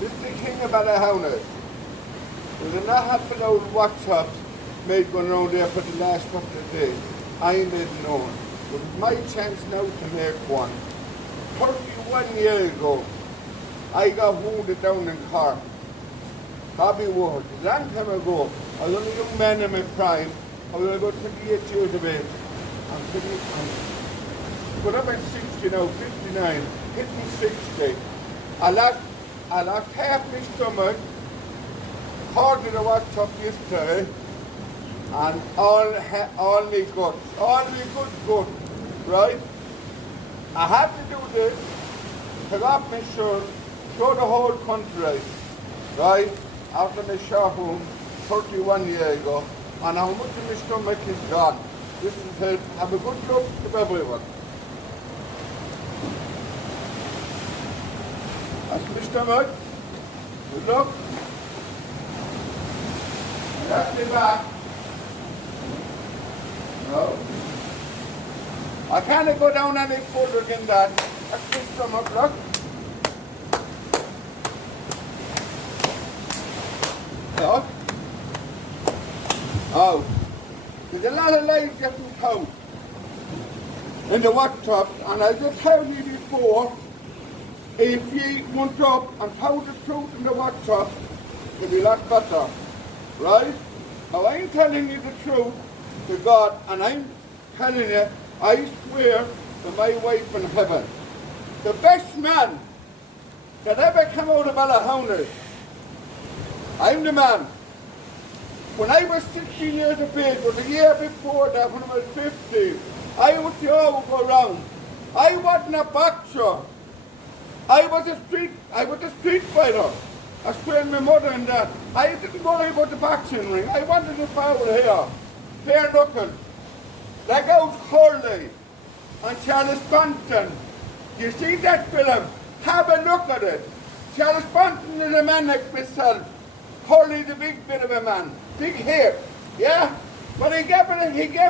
This is the king of Mcdonagh. There's not happened out WhatsApp made going around there for the last couple of days. I made known. But it's my chance now to make one. 31 years ago, I got wounded down in Cork. Bobby Ward, a long time ago. I was only a young man in my prime. I was about 28 years of age. But I'm at 60 now, 59, hitting 60. I lost half my stomach, according to WhatsApp yesterday, and all my good guts, right? I have to do this, take off my shirt, show the whole country, right? After my shot home 31 years ago, and how much of my stomach is gone. This is it. Have a good look to everyone. That's my stomach. Good look. And that's my back. No. I can't go down any further than that. That's my stomach, look. Look. Oh. There's a lot of lies getting told in the WhatsApp, and I just told you before, if you went up and told the truth in the WhatsApp, it'd be a lot better, right? Now I'm telling you the truth to God, and I'm telling you, I swear to my wife in heaven, the best man that ever came out of Mcdonagh, I'm the man. When I was 16 years of age, or the year before that, when I was 15, I was the all go around. I wasn't a boxer. I was a street fighter. I swear my mother and that. I didn't worry about the boxing ring. I wanted to foul here. Bare knuckle. Like out Hurley and Charles Banton. You see that film? Have a look at it. Charles Banton is a man like myself. Hurley's a big bit of a man. Big hair, yeah? But he gave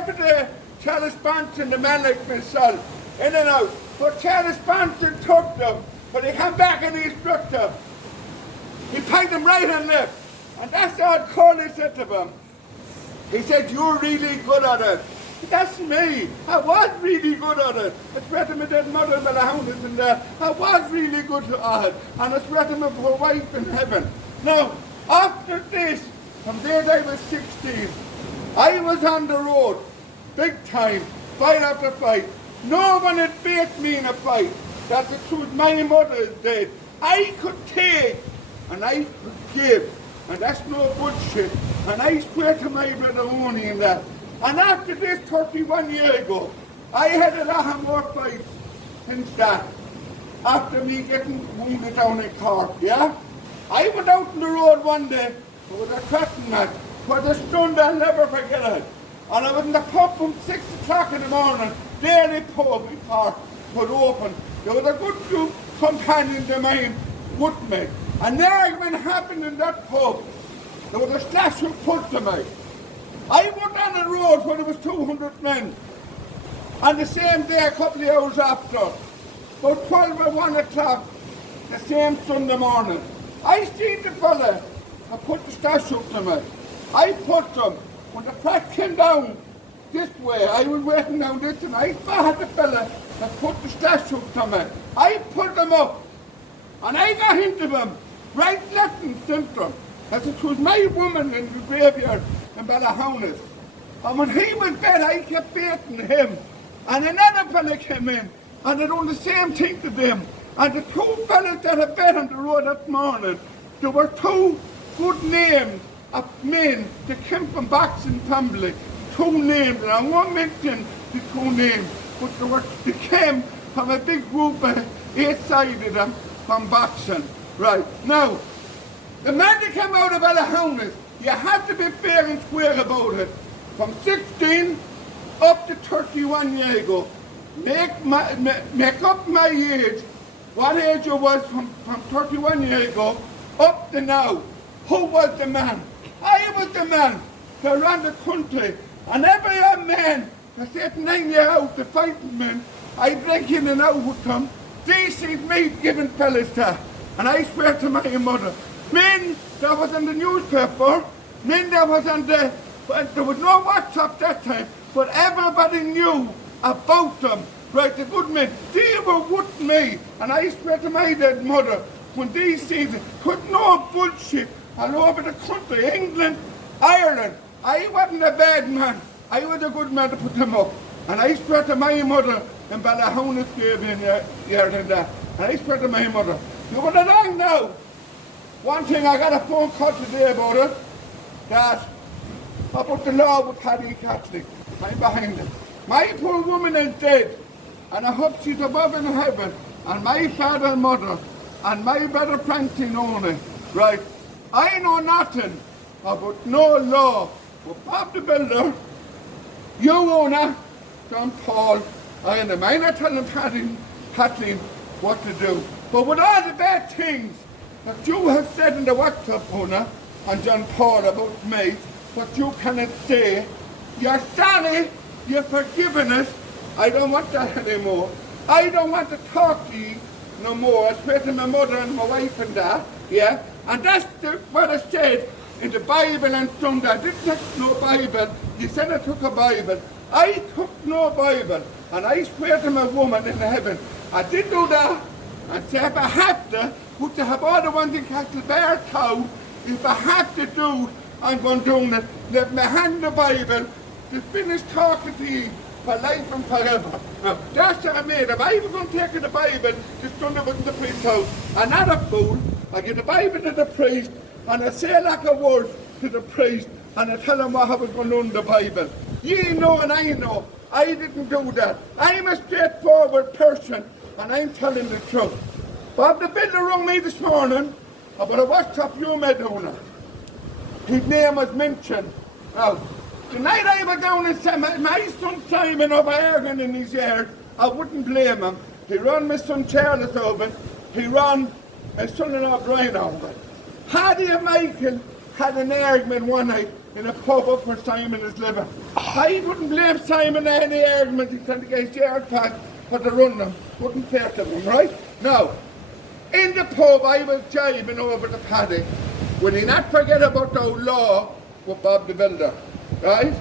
it to Charles Banton, the man like myself, in and out. But Charles Banton took them, but he came back and he struck them. He paid them right and left. And that's what Curly said to him. He said, you're really good at it. That's me. I was really good at it. I swear to my dead mother and my hounds and that. I was really good at it. And I swear to my poor wife in heaven. Now, after this, from there I was 16, I was on the road, big time, fight after fight. No one had beat me in a fight. That's the truth. My mother is dead. I could take and I could give. And that's no bullshit. And I swear to my brother only in that. And after this 31 years ago, I had a lot of more fights since that. After me getting wounded down in Cork, yeah? I went out on the road one day, it was a tracking match, for the stunned I'll never forget it. And I was in the pub from 6 o'clock in the morning, daily pub in Cork was open. There was a good few companions of mine with me. And the argument happened in that pub. There was a slash of put to me. I went on the road when there was 200 men. And the same day, a couple of hours after, about 12 or 1 o'clock, the same Sunday morning, I seen the fella I put the stash up to me. I put them. When the crack came down this way, I was waiting down this and I had the fella that put the stash up to me. I put them up and I got into them, right, left and centre. As it was my woman in the graveyard in Mcdonagh. And when he was dead, I kept beating him. And another fella came in and they done the same thing to them. And the two fellas that had been on the road that morning, there were two good names of men that came from boxing family. Two names, and I won't mention the two names, but they came from a big group of 8 sides of them from boxing. Right, now, the man that came out of Mcdonagh, you have to be fair and square about it. From 16 up to 31 years ago, make up my age, what age I was from 31 years ago up to now. Who was the man? I was the man that ran the country. And every man that said 9 years out, the fighting men, I break in and out with them. Decent meat giving fellas to. And I swear to my mother, men that was in the newspaper, men that was on the, but there was no WhatsApp that time, but everybody knew about them. Right, the good men, they were with me. And I swear to my dead mother, when these things, put no bullshit all over the country, England, Ireland. I wasn't a bad man. I was a good man to put them up. And I swear to my mother in Ballahonus gave in here and that. And I swear to my mother, you were along now. One thing, I got a phone call today about it, that about the law with Paddy Catholic. I'm behind it. My poor woman is dead, and I hope she's above in heaven, and my father and mother, and my brother Francine only, right? I know nothing about no law. But Bob the Builder, you owner, John Paul, I am not telling Kathleen what to do. But with all the bad things that you have said in the WhatsApp, owner, and John Paul about me, what you cannot say, you're sorry, you're forgiven us. I don't want that anymore. I don't want to talk to you no more. I swear to my mother and my wife and that, yeah? And that's what I said in the Bible and Sunday. I didn't take no Bible. You said I took a Bible. I took no Bible. And I swear to my woman in heaven, I did do that. And say if I have to, which I have all the ones in Castlebar town, if I have to do, I'm going to do it. Let me hand the Bible to finish talking to you for life and forever. Now, that's what I made. If I was going to take the Bible, just done it with the priest's house. I'm not a fool. I give the Bible to the priest, and I say like a word to the priest, and I tell him what I was going to do in the Bible. You know and I know. I didn't do that. I'm a straightforward person, and I'm telling the truth. Bob the Builder rang me this morning about a WhatsApp you made on. His name was mentioned. Now, the night I was down in my son Simon over Ergon in his yard, I wouldn't blame him. He run my son Charles over, he run my son-in-law Brian over. Paddy and Michael had an argument one night in a pub up where Simon is living. I wouldn't blame Simon in any argument. He sent the guy's yard pack for the run them. Wouldn't care to them, right? Now, in the pub I was jibing over to Paddy. Will he not forget about the law with Bob the Builder, right?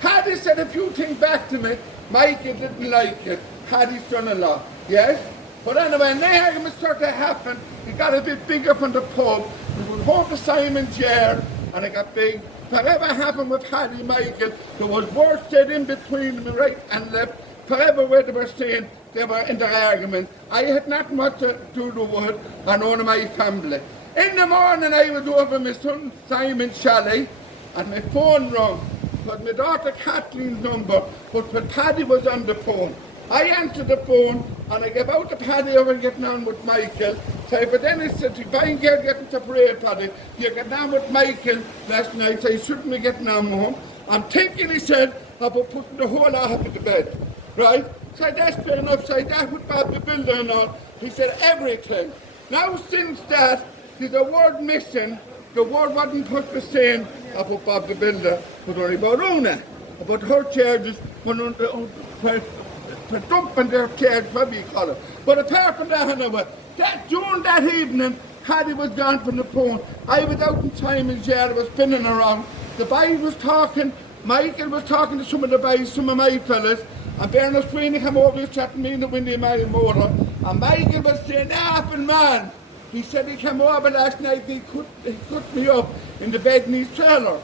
Paddy said a few things back to me. Michael didn't like it. Paddy's son-in-law, yes? But anyway, when the argument started to happen, it got a bit bigger from the pub. We went home to Simon's yard, and it got big. Whatever happened with Paddy and Michael, there was words said in between them, right and left. Whatever way they were saying, they were in their argument. I had nothing much to do with it, and none of my family. In the morning, I was over my son Simon's chalet, and my phone rang. It was my daughter Kathleen's number, but when Paddy was on the phone. I answered the phone, and I gave out to Paddy over getting on with Michael. So, but then he said, if I ain't getting separated, Paddy, you get on with Michael last night, so you shouldn't be getting on with him. I'm thinking, he said, about putting the whole lot up to bed, right? So that's fair enough, so that would Bob the Builder and all. He said everything. Now since that, there's a word missing. The word wasn't put the same about Bob the Builder, but only about Una, about her charges, for dumping their charges, what do you call it. But apart from that, anyway, during that evening, Paddy was gone from the phone. I was out in Simon's yard, I was spinning around. The boy was talking, Michael was talking to some of the boys, some of my fellas, and Bernard Sweeney came over, he was chatting me in the window of my motor, and Michael was saying, "Appin man." He said he came over last night, he cut me up in the bed in his trailer.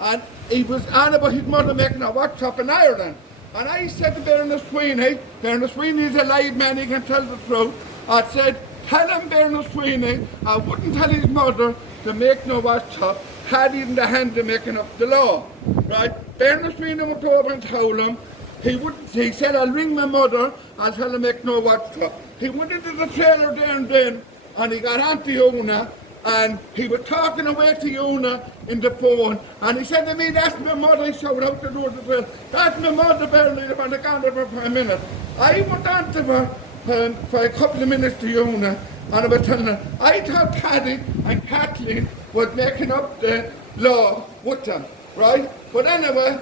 And he was on about his mother making a WhatsApp in Ireland. And I said to Bernard Sweeney is a live man, he can tell the truth. I said, tell him Bernard Sweeney, I wouldn't tell his mother to make no WhatsApp, had he in the hand of making up the law. Right? Bernard Sweeney went over and told him, he said, I'll ring my mother, I'll tell her make no WhatsApp. He went into the trailer there and then, and he got on to Una, and he was talking away to Una in the phone, and he said to me, that's my mother. He shouted out the door of the trail, that's my mother, barely, and I can't her for a minute. I went on to her for a couple of minutes to Una, and I was telling her, I thought Paddy and Kathleen was making up the law with them, right? But anyway,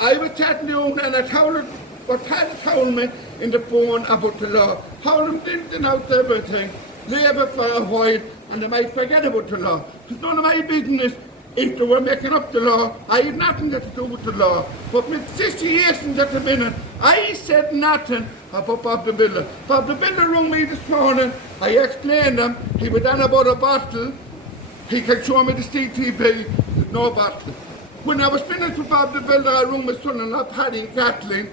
I was chatting to Una, and I told her what Paddy told me in the phone about the law, how them didn't out everything. leave it for a while and they might forget about the law. It's none of my business if they were making up the law. I had nothing to do with the law. But with 60 years at the minute, I said nothing about Bob the Builder. Bob the Builder rung me this morning. I explained him. He was on about a bottle. He can show me the CTV. There's no bottle. When I was finished with Bob the Builder, I rung my son-in-law, Paddy and Kathleen.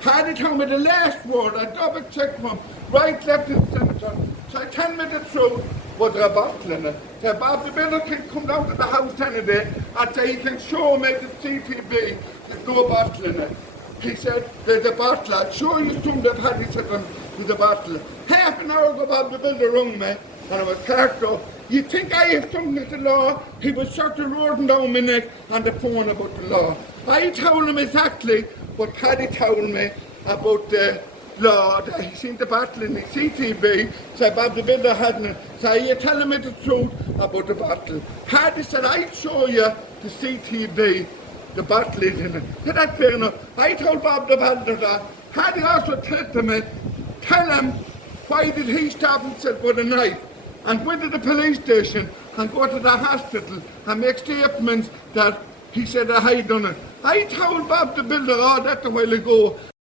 Paddy told me the last word. I double-checked him. Right, left, and centre. So I tell me the truth. Was there a bottle in it? So Bob the Builder can come down to the house any day and say he can show me the CTV. There's no bottle in it. He said, there's a bottle. I'll show you some that Paddy said there's a bottle. Half an hour ago, Bob the Builder rung me and I was parked up. You think I have something with the law? He was shot a roaring down my neck on the phone about the law. I told him exactly what Paddy told me about the law. He seen the bottle in the CTV, so Bob the Builder hadn't it. So you're telling me the truth about the bottle. Paddy said, I'd show you the CTV, the bottle is in it. So that's fair enough. I told Bob the Builder that. Paddy also said to me, tell him, why did he stop himself with a knife and went to the police station and go to the hospital and make statements that he said I had done it. I told Bob the Builder all that a while ago.